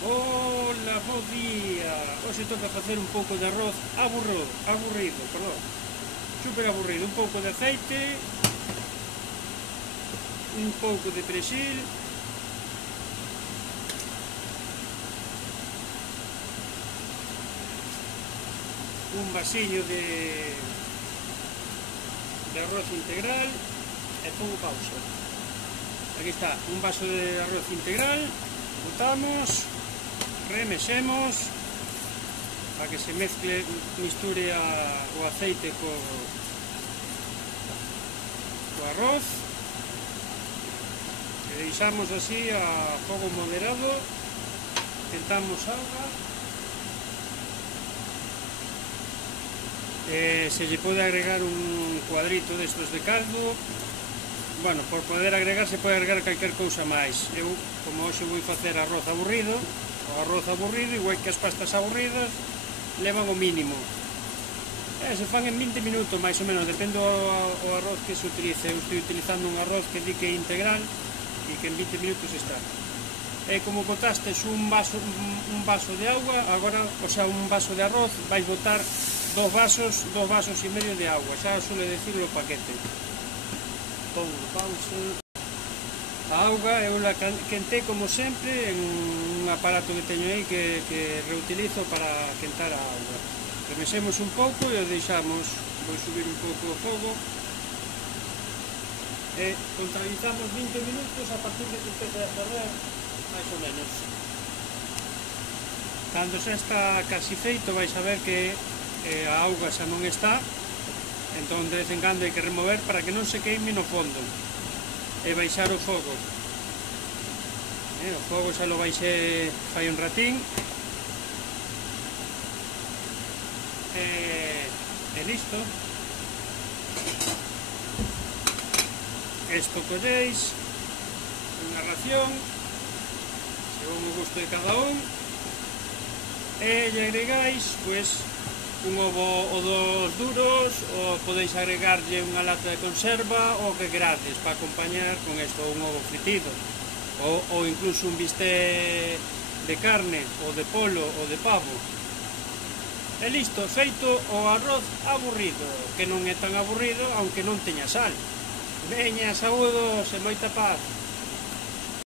Hola, bo día. Hoxe toca facer un pouco de arroz aburrido, perdón. Super aburrido, un pouco de aceite, un pouco de perexil, un vasiño de arroz integral e pongo pausa. Aquí está, un vaso de arroz integral, botamos, remexemos para que se mezcle, misture o aceite co arroz e deixamos así a fogo moderado, tentamos auga e se lle pode agregar un cuadrito destos de caldo. Bueno, por poder agregar se pode agregar calquer cousa máis. Eu, como hoxe vou facer arroz aburrido, o arroz aburrido, igual que as pastas aburridas, levan o mínimo. Se fan en 20 minutos, máis ou menos, depende o arroz que se utilice. Eu estou utilizando un arroz que di que é integral e que en 20 minutos está. E como botastes un vaso de agua, agora, o sea, un vaso de arroz, vais botar dos vasos e medio de agua. Xa suele decirlo o paquete. Pongo pausa. A auga eu la quentei como sempre en un aparato que teño aí que reutilizo para quentar a auga. Remexemos un pouco e o deixamos, vou subir un pouco o fogo e contabilizamos 20 minutos a partir de que empece a ferver, máis ou menos. Cando xa está casi feito vais a ver que a auga xa non está, entón de vez en cando hai que remover para que non se queime no fondo e baixar o fogo. O fogo xa lo baixé fai un ratín e listo. Esto colléis unha ración según o gusto de cada un e lle agregáis pois un ovo ou dos duros, ou podéis agregarlle unha lata de conserva ou que querades para acompañar con isto, un ovo fritido ou incluso un bistec de carne ou de polo ou de pavo. E listo, feito o arroz aburrido, que non é tan aburrido aunque non teña sal. Veña, saúdos e moita paz.